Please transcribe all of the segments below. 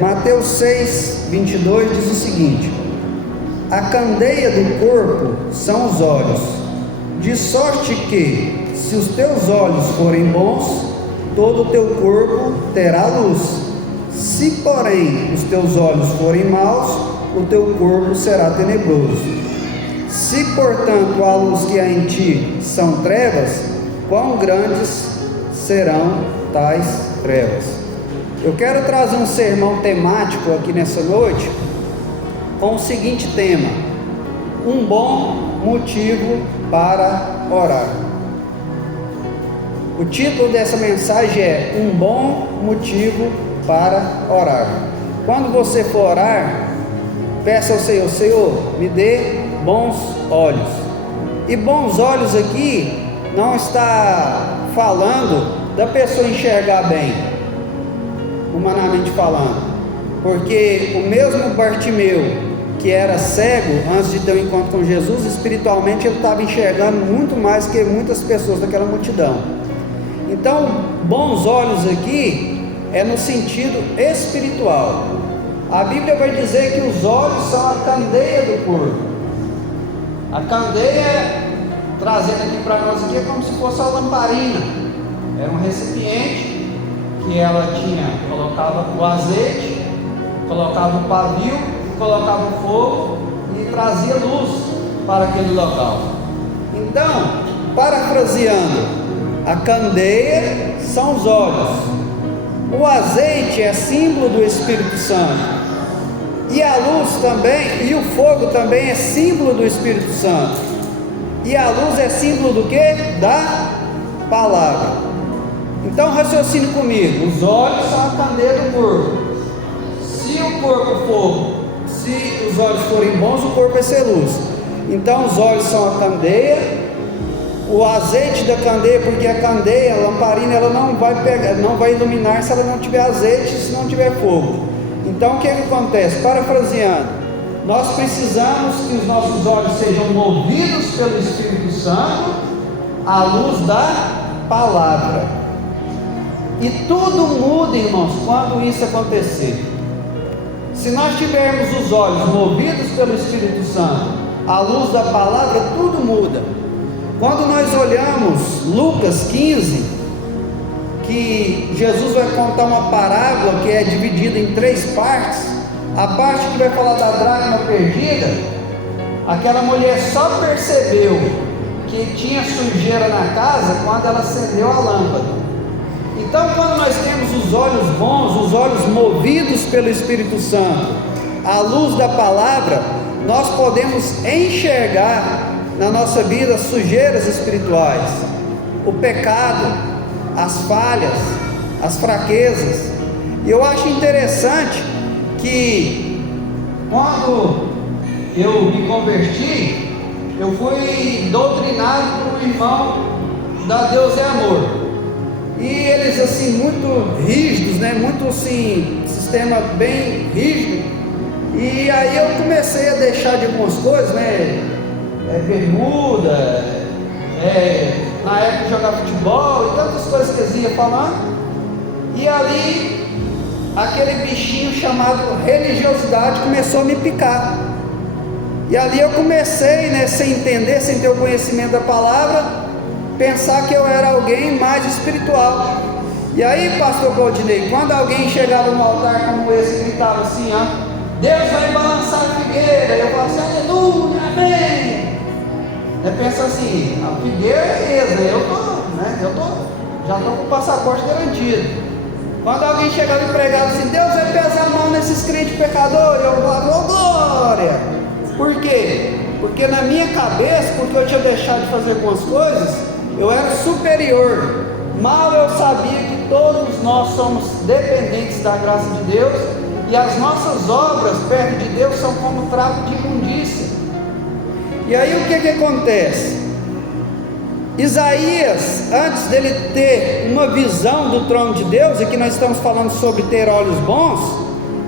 Mateus 6, 22 diz o seguinte: a candeia do corpo são os olhos, de sorte que, se os teus olhos forem bons, todo o teu corpo terá luz. Se, porém, os teus olhos forem maus, o teu corpo será tenebroso. Se, portanto, a luz que há em ti são trevas, quão grandes serão tais trevas? Eu quero trazer um sermão temático aqui nessa noite, com o seguinte tema: um bom motivo para orar. O título dessa mensagem é um bom motivo para orar. Quando você for orar, peça ao Senhor: Senhor, me dê bons olhos. E bons olhos aqui não está falando da pessoa enxergar bem, humanamente falando, porque o mesmo Bartimeu, que era cego antes de ter um encontro com Jesus, espiritualmente ele estava enxergando muito mais que muitas pessoas daquela multidão. Então, bons olhos aqui é no sentido espiritual. A Bíblia vai dizer que os olhos são a candeia do corpo. A candeia, trazendo aqui para nós aqui, é como se fosse a lamparina. Era um recipiente que ela colocava o azeite, colocava o pavio, colocava o fogo e trazia luz para aquele local. Então, parafraseando, a candeia são os olhos, o azeite é símbolo do Espírito Santo, e a luz também, e o fogo também é símbolo do Espírito Santo, e a luz é símbolo do que? Da palavra. Então raciocine comigo: os olhos são a candeia do corpo. Se os olhos forem bons, o corpo vai ser luz. Então os olhos são a candeia, o azeite da candeia, porque a candeia, a lamparina, ela não vai iluminar se ela não tiver azeite, se não tiver fogo. Então o que acontece? Parafraseando, nós precisamos que os nossos olhos sejam movidos pelo Espírito Santo à luz da palavra. E tudo muda, irmãos, quando isso acontecer. Se nós tivermos os olhos movidos pelo Espírito Santo à luz da palavra, tudo muda. Quando nós olhamos Lucas 15, que Jesus vai contar uma parábola que é dividida em 3 partes. A parte que vai falar da dracma perdida, aquela mulher só percebeu que tinha sujeira na casa quando ela acendeu a lâmpada. Então, quando nós temos os olhos bons, os olhos movidos pelo Espírito Santo, à luz da palavra, nós podemos enxergar na nossa vida as sujeiras espirituais, o pecado, as falhas, as fraquezas. E eu acho interessante que quando eu me converti, eu fui doutrinado por um irmão da Deus é Amor. E eles assim, muito rígidos, muito assim, sistema bem rígido. E aí eu comecei a deixar de algumas coisas, bermuda, na época de jogar futebol e tantas coisas que eles iam falando. E ali, aquele bichinho chamado religiosidade começou a me picar. E ali eu comecei, sem entender, sem ter o conhecimento da palavra, pensar que eu era alguém mais espiritual. E aí, pastor Claudinei, quando alguém chegava no altar como esse, gritava assim: Deus vai balançar a figueira, eu falava assim: aleluia, amém. Eu penso assim: a figueira é já estou com o passaporte garantido. Quando alguém chegava e pregava assim: Deus vai pesar a mão nesses crentes pecadores, eu falava: oh glória. Por quê? Porque na minha cabeça, porque eu tinha deixado de fazer algumas coisas, eu era superior. Mal eu sabia que todos nós somos dependentes da graça de Deus, e as nossas obras perto de Deus são como trapo de imundícia. E aí o que acontece? Isaías, antes dele ter uma visão do trono de Deus, e que nós estamos falando sobre ter olhos bons,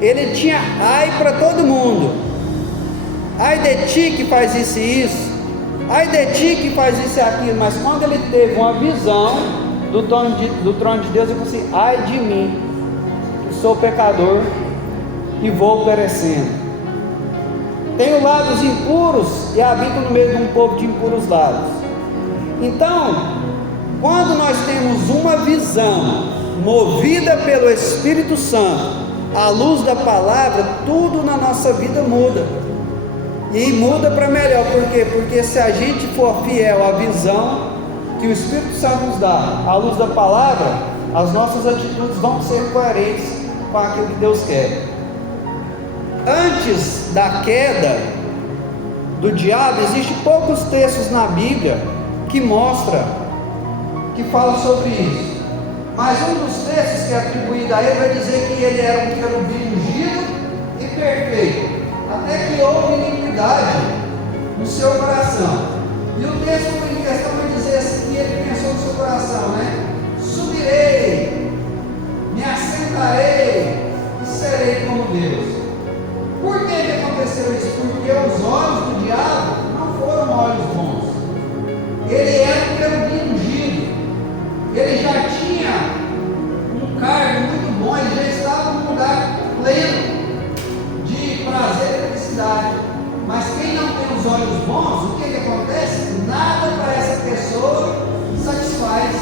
ele tinha ai para todo mundo. Ai de ti que faz isso e isso, ai de ti que faz isso e aquilo. Mas quando ele teve uma visão do trono de Deus, ele falou assim: ai de mim, que sou pecador e vou perecendo. Tenho lábios impuros e habito no meio de um povo de impuros lábios. Então, quando nós temos uma visão movida pelo Espírito Santo, à luz da palavra, tudo na nossa vida muda, e muda para melhor. Por quê? Porque se a gente for fiel à visão que o Espírito Santo nos dá, à luz da palavra, as nossas atitudes vão ser coerentes com aquilo que Deus quer. Antes da queda do diabo, existem poucos textos na Bíblia que falam sobre isso, mas um dos textos que é atribuído a ele vai dizer que ele era um querubim ungido e perfeito, até que houve iniquidade no seu coração. E o texto em questão vai dizer assim, que ele pensou no seu coração, né? Subirei, me assentarei e serei como Deus. Por que aconteceu isso? Porque os olhos do diabo não foram olhos bons. Ele era um querubim ungido, ele já tinha um cargo muito bom, ele já estava num lugar pleno de prazer e felicidade. Mas quem não tem os olhos bons, o que acontece? Nada para essa pessoa satisfaz.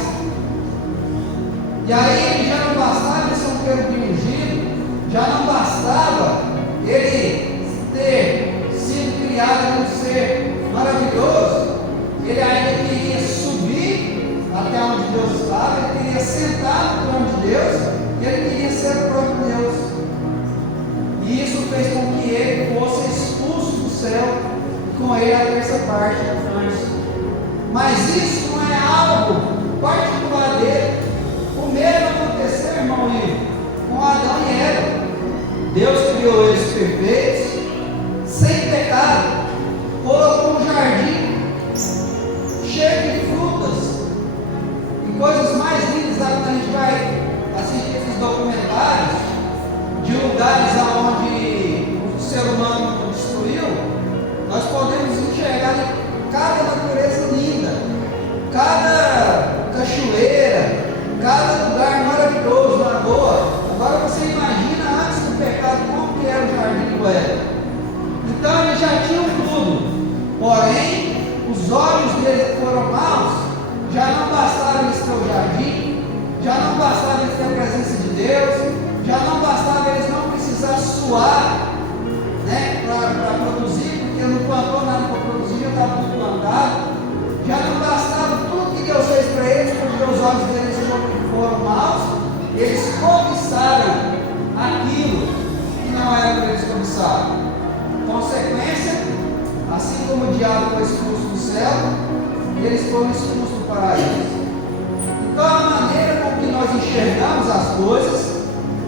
E aí ele já não bastava ele ser um querubim ungido, já não bastava ele ter sido criado um ser maravilhoso, ele ainda queria subir até onde Deus estava, ele queria sentar no trono de Deus, e ele queria ser o próprio Deus. E isso fez com que ele fosse expulso do céu, e com ele a terça parte do anjo. Mas isso não é algo particular dele. O mesmo aconteceu, irmão Ivo, com Adão e Eva. Deus criou eles perfeitos, sem pecado, colocou um jardim cheio de frutas e coisas mais lindas. Quando a gente vai assistir esses documentários de lugares onde o ser humano destruiu, nós podemos enxergar cada natureza linda, cada cachoeira, cada lugar maravilhoso, lagoa. Agora você imagina antes do pecado como que era o jardim do Éden. Então eles já tinham tudo, porém os olhos deles foram maus. Já não bastava eles ter o jardim, já não bastava eles ter a presença de Deus, já não bastava eles não precisar suar, né, para produzir, porque não plantou nada para produzir, já estava tudo plantado. Já não bastava tudo que Deus fez para eles, porque os olhos deles foram maus, eles cobiçaram aquilo que não era para eles cobiçarem. Consequência, assim como o diabo foi expulso do céu, eles foram expulsos do paraíso. Então a maneira com que nós enxergamos as coisas,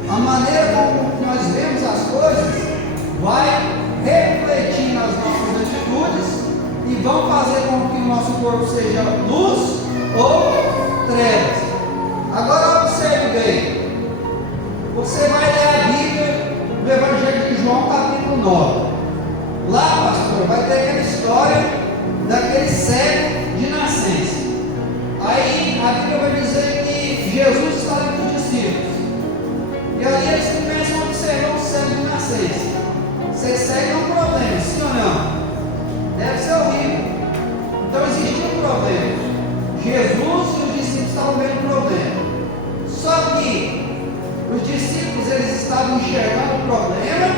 a maneira com que nós vemos as coisas, vai refletir nas nossas atitudes e vão fazer com que o nosso corpo seja luz ou trevas. Agora observe bem, você vai ler a Bíblia no Evangelho de João capítulo 9. Lá, pastor, vai ter aquela história daquele cego de nascença. Aí a Bíblia vai dizer que Jesus está ali com os discípulos, e ali eles começam a observar o cego de nascença. Ser cego é um problema, sim ou não? Deve ser horrível. Então existia um problema. Jesus e os discípulos estavam vendo o problema. Só que os discípulos eles estavam enxergando o problema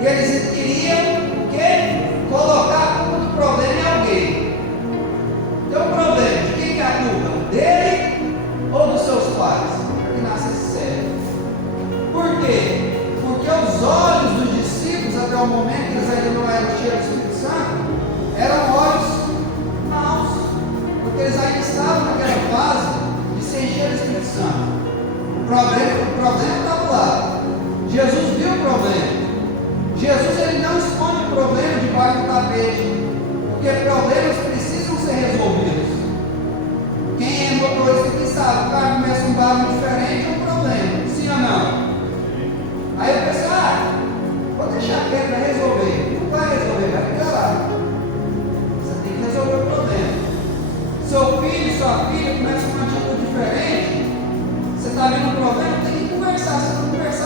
e eles queriam o quê? Colocar a culpa do problema em alguém. Então o problema, de quem que é a culpa? Dele ou dos seus pais que nascem cegos? Por quê? Porque os olhos dos discípulos, até o momento que eles ainda não eram cheios do Espírito Santo, eram olhos maus, porque eles ainda estavam naquela fase de se encher do Espírito Santo. O problema estava lá. Jesus viu o problema. Jesus ele não esconde o problema debaixo do tapete, porque problemas precisam ser resolvidos. Quem é motorista que sabe, o carro começa um barulho diferente, é um problema, sim ou não? Aí eu penso, vou deixar quieto para resolver. Não vai resolver, vai piorar. Você tem que resolver o problema. Seu filho, sua filha começa uma atitude diferente, você está vendo um problema, tem que conversar. Se não conversar,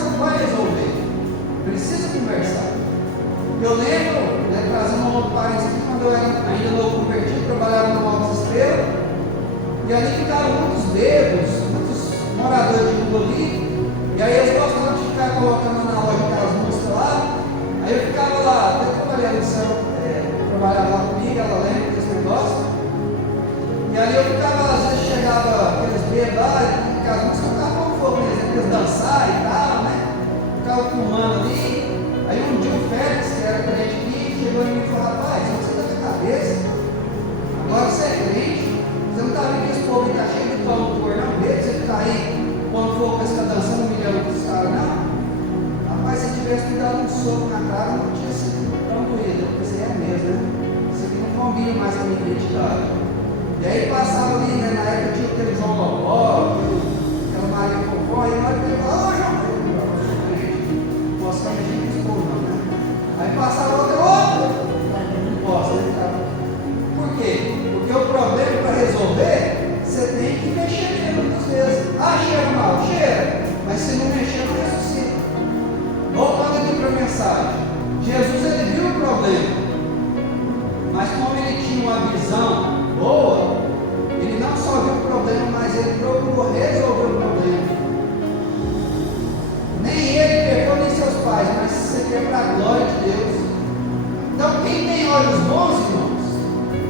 parênteses aqui, quando eu era ainda novo convertido, trabalhava no Alto Estrela, e ali ficaram muitos bêbados, muitos moradores de rua ali, e aí eles gostavam de ficar colocando na loja aquelas músicas lá, aí eu ficava lá, até trabalhava no céu, trabalhava lá comigo, ela lembra desse negócio, e ali eu ficava, às vezes chegava aqueles bêbados lá, que as músicas ficavam com fogo, eles dançar e tal, né? Ficava fumando ali. Aí um dia o Félix, que era crente aqui, chegou em mim e falou: rapaz, você está com a cabeça, agora você é crente, você não está vendo que esse povo está cheio de pão no forno, não, você está aí, quando for você está dançando, humilhando os caras, não? Rapaz, se tivesse me dado um soco na cara, não tinha sido tão doído. Eu pensei, é mesmo, né? Isso aqui não combina mais com a minha identidade. E aí passava ali, né, na época tinha aquele João Lopó, aquela Maria Popó, e na hora que ele falava: ô João, posso ficar mexendo com esse povo, não, né? Aí passava outro, não posso, né? Por quê? Porque o problema para resolver, você tem que mexer nele muitas vezes. Ah, cheira mal, cheira, mas se não mexer, não ressuscita. Voltando aqui para a mensagem, Jesus ele viu o problema, mas como ele tinha uma visão boa, ele não só viu o problema, mas ele procurou resolver o problema. Nem ele pecou, nem seus pais, mas isso aqui é para a glória de Deus. Então, quem tem olhos bons, irmãos,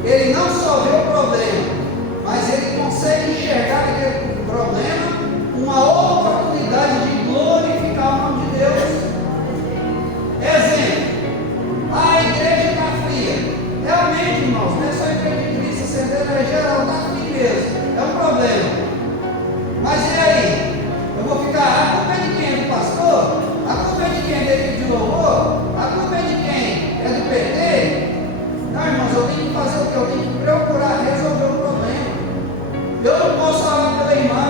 ele não só vê o problema, mas ele consegue enxergar naquele problema uma oportunidade de glorificar o nome de Deus. Exemplo: a igreja está fria. Realmente, irmãos, não é só a igreja de Cristo, Assembleia Geral, está fria mesmo. É um problema. Mas e aí? Eu vou ficar, a culpa é de quem? É do pastor? A culpa é de quem? Da equipe de louvor? A culpa é de quem? É do PT? Não, irmãos, eu tenho que fazer o quê? Eu tenho que procurar resolver o problema. Eu não posso orar pela irmã,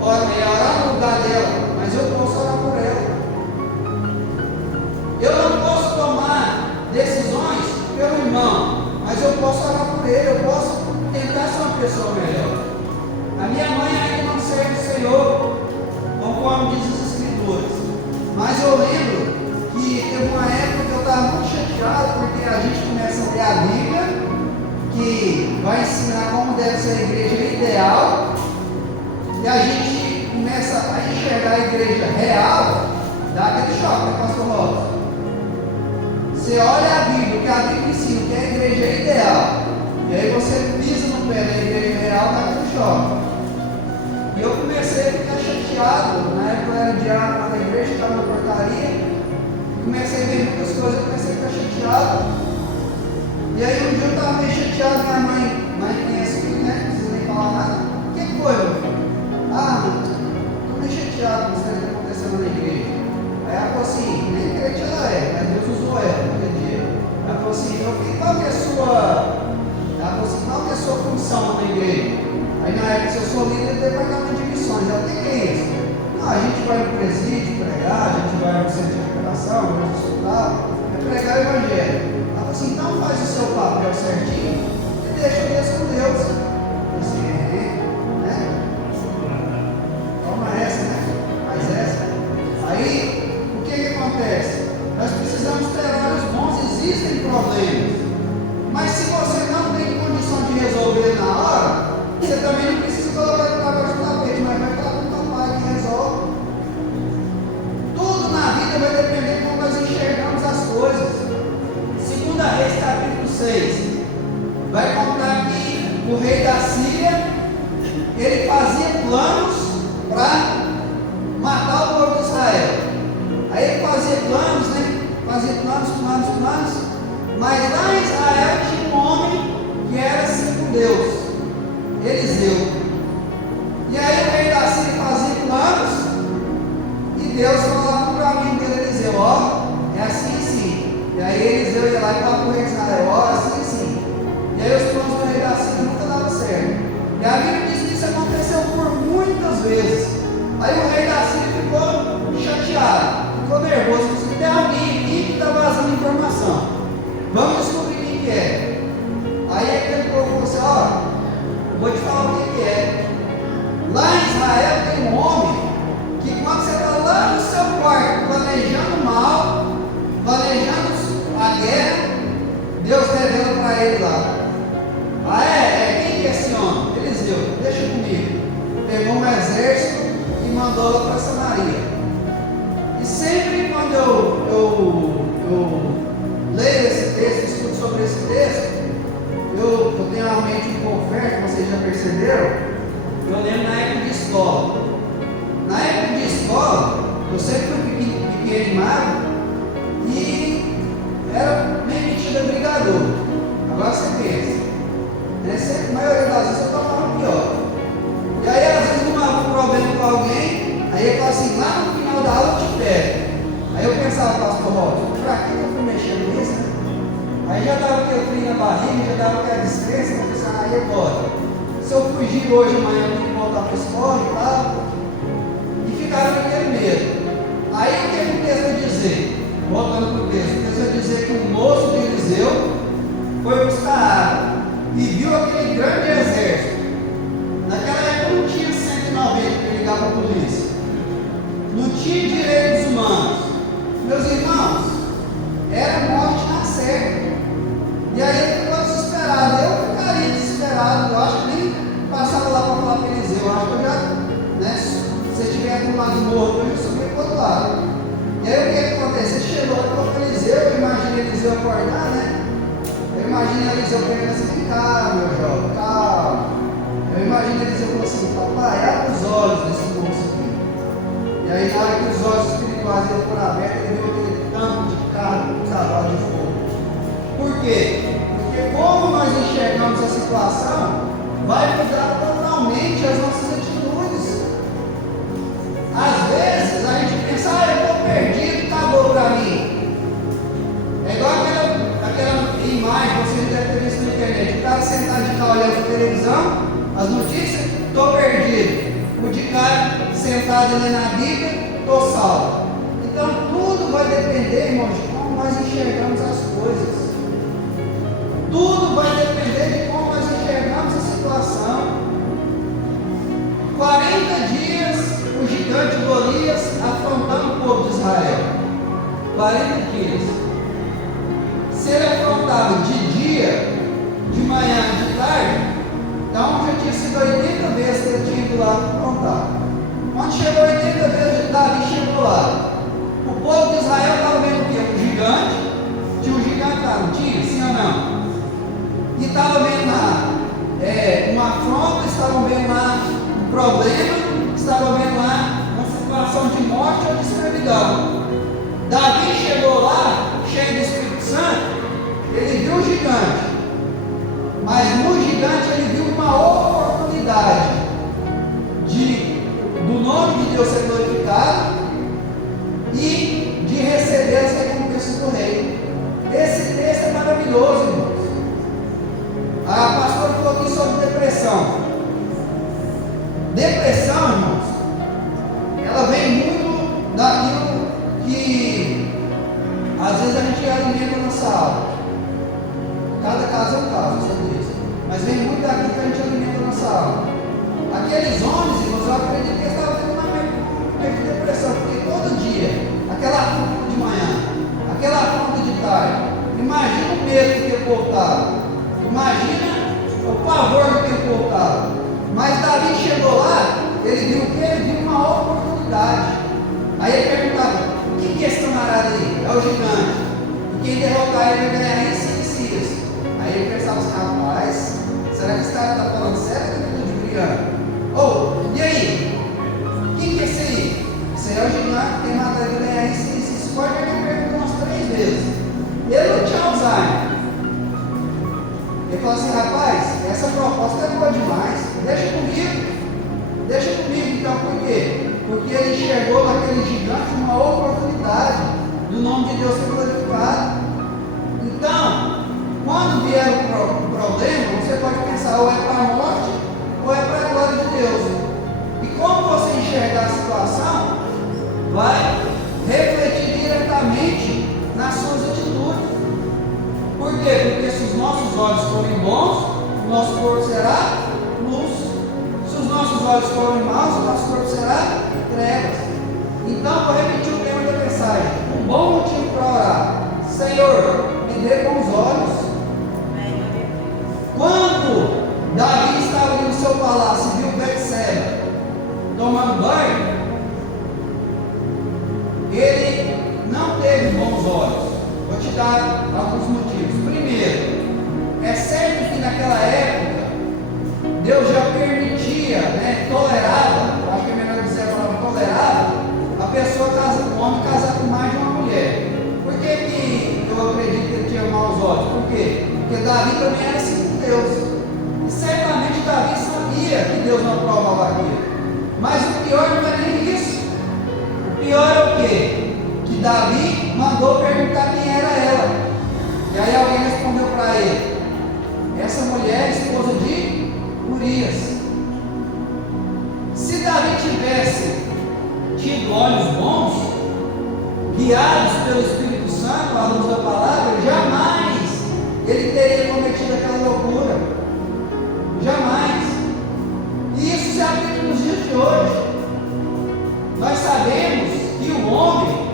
orar no lugar dela, mas eu posso orar por ela. Eu não posso tomar decisões pelo irmão, mas eu posso orar por ele, eu posso tentar ser uma pessoa melhor. A minha mãe ainda não serve o Senhor, conforme diz as Escrituras, mas eu lembro que teve uma época que eu estava muito chateado, porque a gente começa a ler a Bíblia, que vai ensinar como deve ser a igreja ideal, e a gente começa a enxergar a igreja real, dá aquele choque, né, pastor Rosa? Você olha a Bíblia, que a Bíblia ensina que é a igreja ideal, e aí você pisa no pé da igreja real, dá aquele choque. E eu comecei a ficar chateado. Na época eu era diácono lá na igreja, estava na portaria, comecei a ver muitas coisas, eu comecei a ficar chateado. E aí um dia eu estava meio chateado, minha mãe conhece aqui, né? Não precisa nem falar nada. O que foi, meu filho? Ah, estou meio chateado com isso que está acontecendo na igreja. Aí ela falou assim, nem crente ela é, mas Deus usou ela naquele dia. Ela falou assim, meu filho, qual que é a sua função na igreja? Aí na época eu sou líder do departamento de missões. Ela, o que é isso? Não, a gente vai no presídio pregar, a gente vai no centro de recuperação, vai no hospital, é pregar o evangelho. Ela falou assim, então faz o seu papel certinho e deixa Deus com Deus. Eu assim, né? Toma essa, né? Faz essa. Aí, o que acontece? Nós precisamos ter olhos bons, existem problemas. Mas se você não tem condição de resolver na hora, você também não precisa colocar ele para baixo do tapete, mas vai falar com o teu pai que resolve. Tudo na vida vai depender de como nós enxergamos as coisas. 2 Reis capítulo 6 vai contar que o rei da Síria ele fazia planos para matar o povo de Israel. Aí ele fazia planos, né? Fazia planos, mas lá em Israel tinha um homem que era assim com Deus, Eliseu. E aí o rei da Síria fazia planos e Deus falava para o amigo dele, Eliseu, ó, é assim assim. E aí Eliseu ia lá e falava para o rei de Israel, ó, assim assim. E aí os planos do rei da Síria nunca davam certo. E a Bíblia diz que isso aconteceu por muitas vezes. Aí o rei da Síria ficou chateado, ficou nervoso, disse, tem alguém aqui que está vazando informação. Vamos descobrir quem que é. Aí aquele povo falou assim, ó, vou te falar o que é. Lá em Israel tem um homem que quando você está lá no seu quarto planejando mal, eu leio esse texto, estudo sobre esse texto, eu tenho uma mente um pouco fértil, vocês já perceberam? Eu lembro na época de escola. Na época de escola, eu sempre fui pequeno e magro e era meio metido a brigador. Agora você pensa, né? Sempre, a maioria das vezes eu tomava pior. E aí às vezes arrumava um problema com alguém, aí eu falava assim, lá no final da aula eu te pego. Aí eu pensava, pastor Robson, pra que eu fui mexendo nisso, né? Aí já dava aquele frio na barriga, já dava aquela descrença, eu pensava, aí agora, se eu fugir hoje, amanhã eu tenho que voltar para a escola e tal, e ficava com aquele medo. Aí o que o texto vai dizer? Voltando para o texto vai dizer que o moço de Eliseu foi buscar água e viu aquele grande exército. Naquela época não tinha 190 que ligar para a polícia, não tinha direitos humanos. Meus irmãos, era morte na certa. E aí ele ficou desesperado. Eu ficaria desesperado. Eu acho que nem passava lá para falar para Eliseu. Eu acho que eu já, né, se você estiver do lado morto, eu já subia para o outro lado. E aí o que acontece? Ele chegou e falou para Eliseu. Eu imagino Eliseu acordar, né? Eu imagino Eliseu pegando assim: vem cá, meu jovem, calma. Eu imagino Eliseu falando assim: papai, abre os olhos desse moço aqui. E aí, na hora que os olhos espirituais dele foram abertos, ele viu aquele tanto de carro com cavalo de fogo. Por quê? Porque como nós enxergamos a situação, vai mudar totalmente as nossas atitudes. Às vezes a gente pensa, eu estou perdido, acabou para mim. É igual aquela imagem que você deve ter visto na internet. O cara sentado de cá olhando a televisão, as notícias, estou perdido. O de cá sentado ali na Bíblia, estou salvo. Então tudo vai depender, irmãos, de como nós enxergamos as coisas. Tudo vai depender de como nós enxergamos a situação. 40 dias o gigante Golias afrontando o povo de Israel. 40 dias. Se ele afrontava de dia, de manhã, de tarde, então já tinha sido 80 vezes que ele tinha ido lá afrontar. Quando chegou 80 vezes, Davi chegou lá. O povo de Israel estava vendo o quê? Um gigante. Tinha um gigante lá, não tinha? Sim ou não? E estava vendo lá uma afronta, estavam vendo lá um problema, estavam vendo lá uma situação de morte ou de escravidão. Davi chegou lá, cheio do Espírito Santo, ele viu o gigante, mas no gigante ele viu uma oportunidade do nome de Deus ser glorificado e de receber as recompensas do rei. Esse texto é maravilhoso, irmãos. A pastora falou aqui sobre depressão. Depressão, irmãos, ela vem muito daquilo que às vezes a gente alimenta na nossa alma. Cada caso é um caso, sabe isso? Mas vem muito daquilo que a gente alimenta na nossa alma. Aqueles homens, irmãos, eu acredito que eles estavam tendo uma de depressão, porque todo dia, aquela afronta de manhã, aquela afronta de tarde, imagina o medo que ele voltava. Imagina o pavor do que ele voltava. Mas Davi chegou lá, ele viu o que? Ele viu uma oportunidade. Aí ele perguntava: quem que é esse camarada aí? É o gigante. E quem derrotar ele vai ganhar isso e isso. Aí ele pensava assim: rapaz, será que esse cara está falando sério ou está brincando? E aí? Quem que é esse aí? Esse aí é o gigante, quem mata ele vai ganhar isso e isso. Pode ver que ele perguntou umas 3 vezes. Ele não tinha Alzheimer. Ele falou assim: rapaz, essa proposta é boa demais, deixa comigo então. Por quê? Porque ele enxergou naquele gigante uma oportunidade do nome de Deus ser glorificado. Então, quando vier o problema, você pode pensar, ou é para a morte ou é para a glória de Deus. E como você enxergar a situação vai refletir diretamente nas suas atitudes. Por quê? Porque se os nossos olhos forem bons, o nosso corpo será luz. Se os nossos olhos forem maus, o nosso corpo será trevas. Então, vou repetir o tema da mensagem. Um bom motivo para orar: Senhor, me dê bons olhos. Quando Davi estava ali no seu palácio e viu Betseba tomando banho, ele não teve bons olhos. Vou te dar alguns motivos. Primeiro, é certo que naquela época Deus já permitia, tolerava, acho que é melhor dizer a palavra tolerava, a pessoa o homem casar com mais de uma mulher. Por que eu acredito que ele tinha maus olhos? Por quê? Porque Davi também era assim com Deus. E certamente Davi sabia que Deus não aprovava aquilo. Mas o pior não é nem isso. O pior é o quê? Que Davi mandou perguntar quem era ela. E aí alguém respondeu para ele: essa mulher é esposa de Urias. Se Davi tivesse tido olhos bons, guiados pelo Espírito Santo, à luz da palavra, jamais ele teria cometido aquela loucura. Jamais. E isso se aplica nos dias de hoje. Nós sabemos que o homem,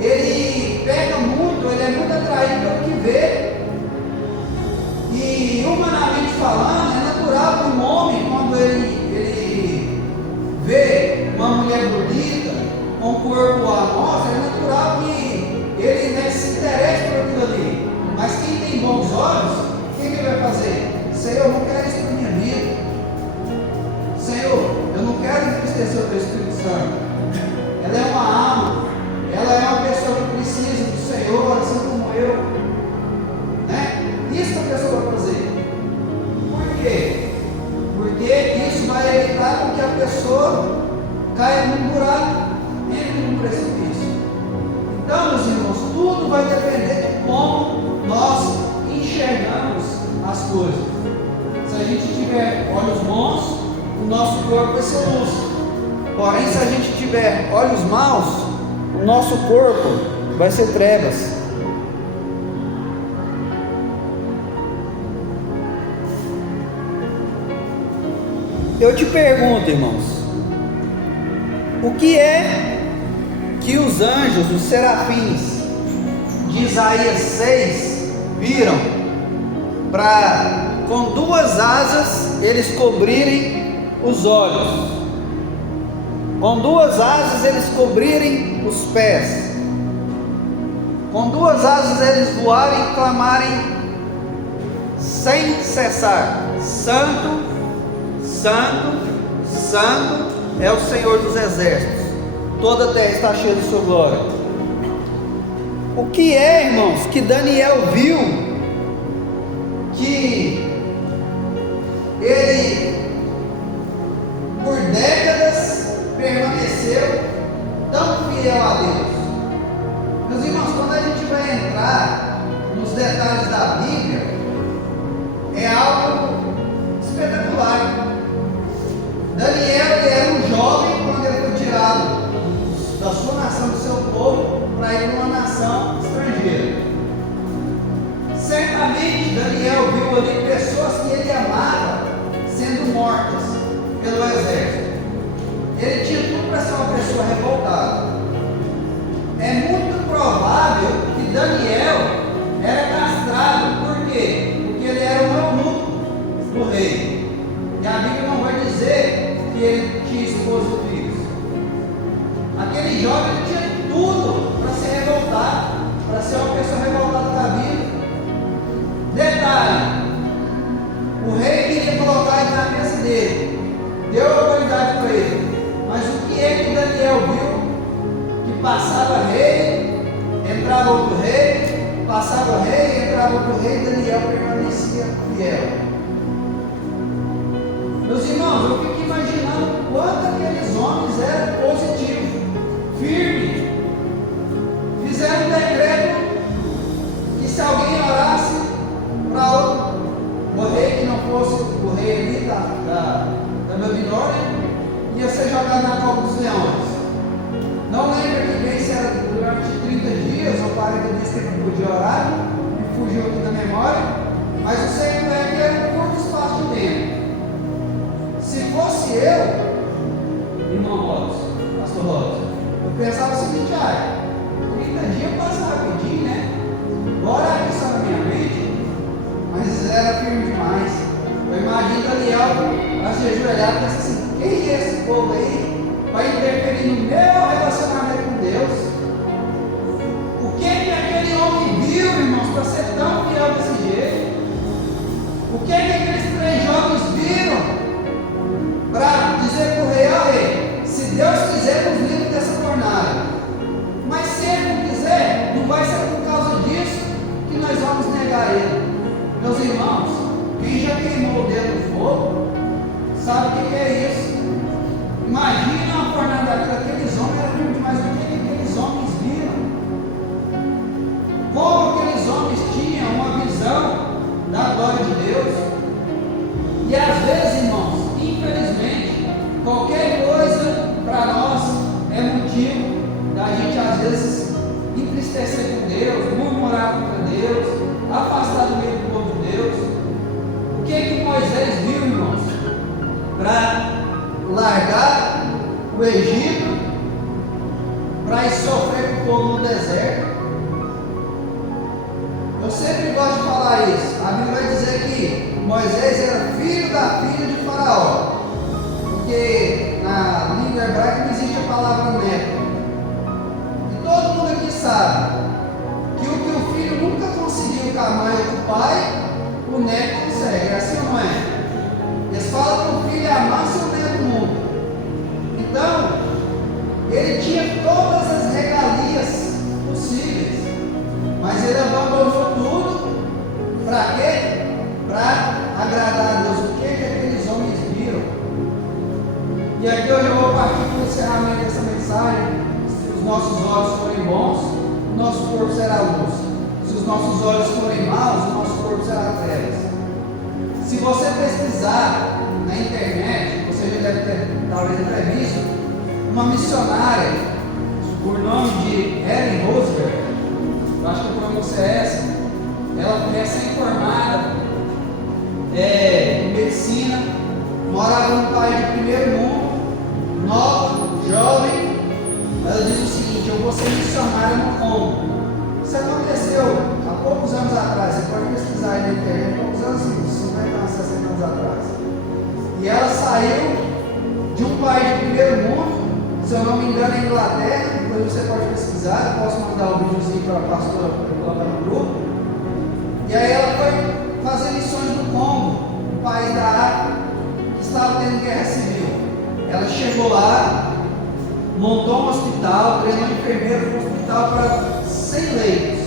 ele peca muito, ele é muito atraído pelo que vê. E humanamente falando, é natural que um homem, quando ele vê uma mulher bonita, com o corpo à mostra, é natural que ele se interesse por aquilo ali. Mas quem tem bons olhos, o que ele vai fazer? Senhor, eu não quero isso para a minha vida. Senhor, eu não quero entristecer o teu Espírito Santo. Ela é uma alma, ela é uma pessoa que precisa do Senhor, assim como eu. Isso que a pessoa vai fazer. Por quê? Porque isso vai evitar com que a pessoa caia num buraco, entre num precipício. Então, meus irmãos, tudo vai depender de como nós enxergamos as coisas. Se a gente tiver olhos bons, o nosso corpo vai ser luz. Porém, se a gente tiver olhos maus, o nosso corpo vai ser trevas. Eu te pergunto, irmãos, o que é que os anjos, os serafins de Isaías 6 viram para com duas asas eles cobrirem os olhos, com duas asas eles cobrirem os pés, com duas asas eles voarem e clamarem sem cessar: Santo, Santo, Santo é o Senhor dos exércitos, toda a terra está cheia de sua glória. O que é, irmãos, que Daniel viu, que ele por décadas permaneceu tão fiel a Deus? Meus irmãos, quando a gente vai entrar nos detalhes da Bíblia, é algo espetacular. Daniel, ele era um jovem quando ele foi tirado da sua nação, do seu povo, para ir para uma nação estrangeira. Certamente Daniel viu ali pessoas que ele amava sendo mortas pelo exército. Ele tinha tudo para ser uma pessoa revoltada. É muito provável que Daniel era castrado. Por quê? Porque ele era um eunuco do rei. E a Bíblia não vai dizer que ele tinha esposa e filhos. Aquele jovem tinha tudo para ser revoltado, para ser uma pessoa revoltada da vida. Detalhe: o rei queria colocar ele na mesa dele, deu autoridade para ele. Mas o que é que Daniel viu? Que passava rei, entrava outro rei, passava rei, entrava outro rei, Daniel permanecia fiel. Meus irmãos, eu fico imaginando o quanto aqueles homens eram positivos, firmes. Fizeram um decreto que se alguém orasse para o rei que não fosse o rei ali da Babilônia, ia ser jogado na cova dos leões. Não lembro aqui bem se era durante 30 dias ou 40 dias que ele podia orar, me fugiu aqui da memória, mas o certo é que era um curto espaço de tempo. Se fosse eu, irmão Rodos, pastor Rodos, eu pensava o seguinte: 30 dias passa rapidinho, né? Bora aqui só na minha mente, mas era firme demais. Eu imagino Daniel se ajoelhar e pensar assim: quem é esse povo aí vai interferir no meu relacionamento com Deus? O que aquele homem entristecer com Deus, murmurar contra Deus, afastar do meio do povo de Deus. O que Moisés viu, irmãos? Para largar o Egito, para ir sofrer com o povo no deserto. Eu sempre gosto de falar isso. A Bíblia vai dizer que Moisés era filho da filha de Faraó, porque na língua hebraica não existe a palavra neto. E todo mundo aqui sabe que o que o filho nunca conseguiu com a mãe ou com o pai, o neto consegue. É assim ou não é? Eles falam que o filho é a massa e o neto do mundo. Então, ele tinha todas as regalias possíveis, mas ele abandonou tudo. Para quê? Para agradar a Deus. O que aqueles homens viram? E aqui hoje eu vou partir para o encerramento dessa mensagem. Se os nossos olhos forem bons, o nosso corpo será luz. Se os nossos olhos forem maus, o nosso corpo será trevas. Se você pesquisar na internet, você já deve ter talvez até visto uma missionária por nome de Ellen Roosevelt. Eu acho que a pronúncia é essa. Ela é recém-formada em medicina, morava num país de primeiro mundo, nova, jovem. Ela diz o seguinte: eu vou ser missionária no Congo. Isso aconteceu há poucos anos atrás. Você pode pesquisar aí na internet, poucos anos, 50 anos, 60 anos atrás. E ela saiu de um país de primeiro mundo, se eu não me engano, é Inglaterra. Depois você pode pesquisar. Eu posso mandar o videozinho para a pastora colocar no grupo. E aí ela foi fazer missões no Congo, um país da África que estava tendo guerra civil. Ela chegou lá, montou um hospital, treinou enfermeiro no hospital para 100 leitos,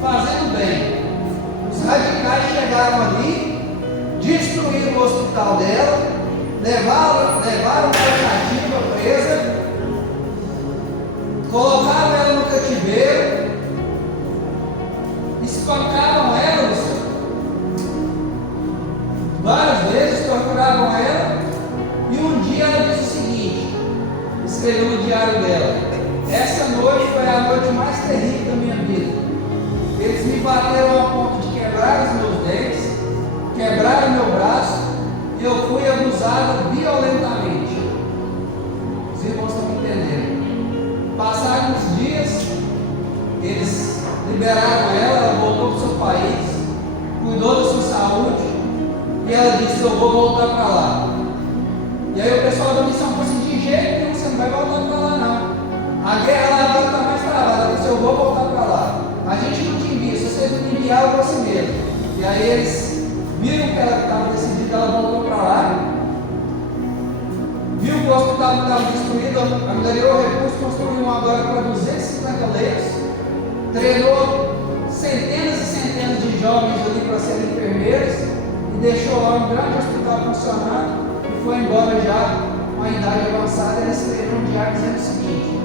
fazendo bem. Os radicais chegaram ali, destruíram o hospital dela, levaram a cativa presa, colocaram ela no cativeiro, espancavam ela, várias vezes torturavam ela. E um dia ela disse o seguinte, escreveu no diário dela: essa noite foi a noite mais terrível da minha vida. Eles me bateram a ponto de quebrar os meus dentes, quebraram meu braço, e eu fui abusada violentamente. Os irmãos estão me entendendo. Passaram uns dias, eles liberaram ela voltou para o seu país, cuidou da sua saúde, e ela disse: eu vou voltar para lá. E aí o pessoal da missão falou assim: de jeito nenhum, você não vai voltar para lá não. A guerra lá agora está mais travada. Ela disse: eu vou voltar para lá. A gente não te envia, se você não me enviar, eu vou assim mesmo. E aí eles viram que ela estava decidida, ela voltou para lá. Viu que o hospital estava destruído, angariou recursos, construiu um agora para 250 leitos, treinou centenas e centenas de jovens ali para serem enfermeiros e deixou lá um grande hospital funcionando e foi embora já com a idade avançada. Ela escreveu um diário dizendo o seguinte: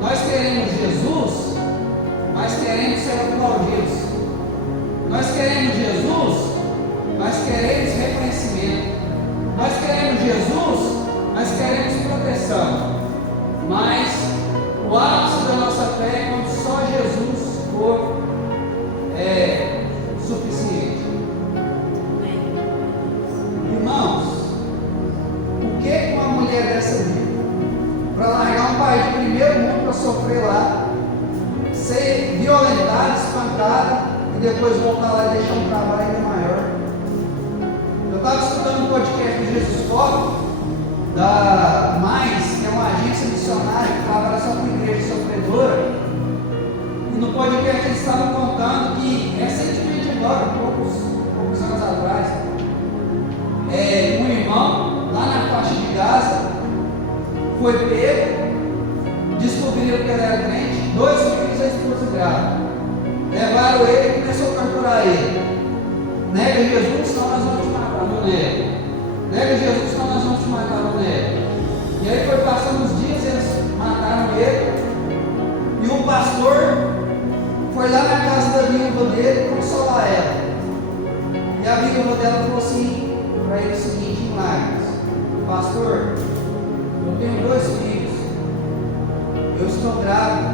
nós queremos Jesus, mas queremos ser aplaudidos. Nós queremos Jesus, mas queremos reconhecimento. Nós queremos Jesus, mas queremos proteção. Mas o ápice da nossa fé é quando só Jesus for suficiente. Irmãos, o que uma mulher dessa viu? Para largar um país de primeiro mundo para sofrer lá, ser violentada, espancada e depois voltar lá e deixar um trabalho ainda maior. Eu estava escutando um podcast do Jesus Foco, da Mais, que é uma agência missionária que trabalha só com igreja sofredora, e no podcast eles estavam contando que recentemente agora, poucos anos atrás, um irmão lá na faixa de Gaza foi pego, descobriram que ele era crente, 2 filhos e a esposa grávida, levaram ele e começou a torturar ele. Nega Jesus, senão nós vamos te matar, não nega. Nega Jesus, senão nós vamos te matar, não nega. E aí foi passando os dias, eles mataram ele, e o pastor foi lá na casa da viúva dele consolar ela. E a viúva dela falou assim para ele o seguinte, em lágrimas: pastor, eu tenho 2 filhos, eu estou grávida,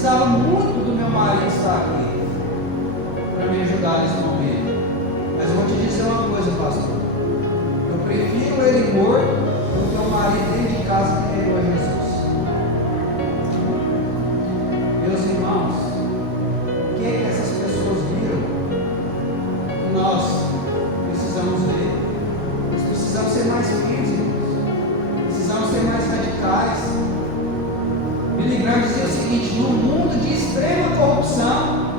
precisava muito do meu marido estar aqui para me ajudar nesse momento. Mas eu vou te dizer uma coisa, pastor. Eu prefiro ele morto do que o marido dentro de casa que negou a Jesus. Meus irmãos, o que essas pessoas viram que nós precisamos ver? Nós precisamos ser mais firmes, irmãos. Precisamos ser mais radicais. Billy Graham dizia o seguinte: no mundo de extrema corrupção,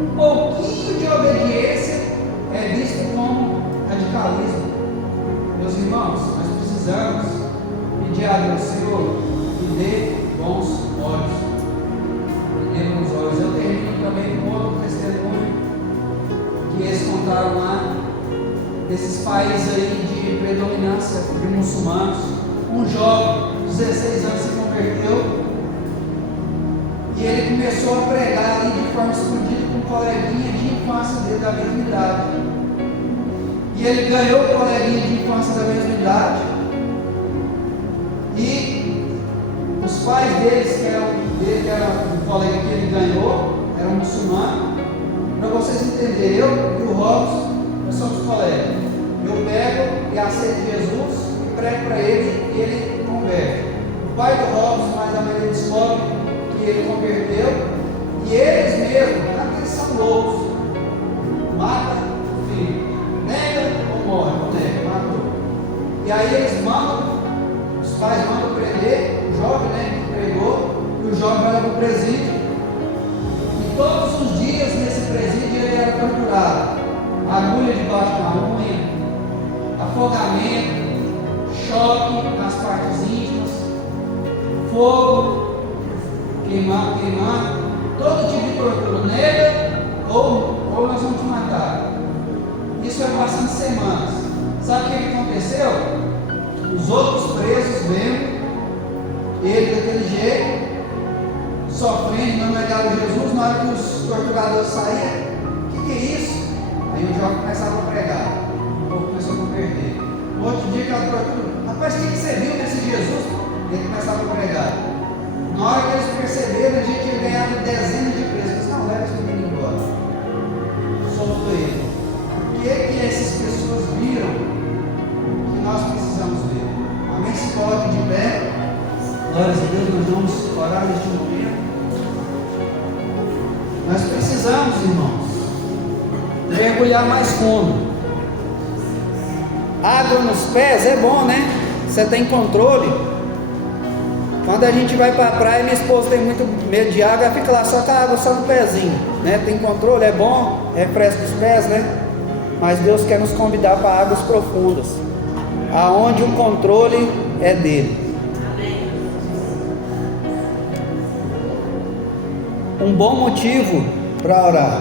um pouquinho de obediência é visto como radicalismo. Meus irmãos, nós precisamos pedir a Deus: Senhor, me dê bons olhos. Me dê bons olhos. Eu termino também com outro testemunho que eles contaram lá, desses países aí de predominância de muçulmanos. Um jovem, 16 anos, se converteu. E ele começou a pregar ali de forma escondida com um coleguinha de infância dele da mesma idade. E ele ganhou o coleguinha de infância da mesma idade. E os pais deles, que era o colega que ele ganhou, eram muçulmanos. Para vocês entenderem, eu e o Robson, nós somos colegas. Eu pego e aceito Jesus e prego para ele e ele converte. O pai do Robson, mais a maioria descobre que ele converteu, e eles mesmos, não que eles são loucos, mata o filho, nega ou morre, não nega, matou. E aí eles mandam, os pais mandam prender o jovem, né, que pregou, e o jovem vai para o presídio, e todos os dias nesse presídio ele era torturado, agulha debaixo da unha, afogamento, choque nas partes íntimas, fogo, queimar, todo tipo de tortura, nega ou nós vamos te matar. Isso foi bastante semanas. Sabe o que aconteceu? Os outros presos vendo ele daquele jeito, sofrendo, não negaram Jesus. Na hora que os torturadores saíram, o que é isso? Aí o jovem começava a pregar, o povo começou a converter. No outro dia, aquela tortura: rapaz, o que você viu nesse Jesus? Ele começava a pregar. Na hora que eles perceberam, a gente tinha ganhado dezenas de presos. Não, leva esse menino embora. Soltou ele. O que essas pessoas viram que nós precisamos ver? Amém? Se coloque de pé. Glória a Deus, nós vamos orar neste momento. Nós precisamos, irmãos, mergulhar mais fundo. Água nos pés é bom, né? Você tem controle. Quando a gente vai para a praia, minha esposa tem muito medo de água, ela fica lá só com a água só no pezinho, né? Tem controle, é bom, refresca os pés, né? Mas Deus quer nos convidar para águas profundas, aonde o controle é dele. Um bom motivo para orar.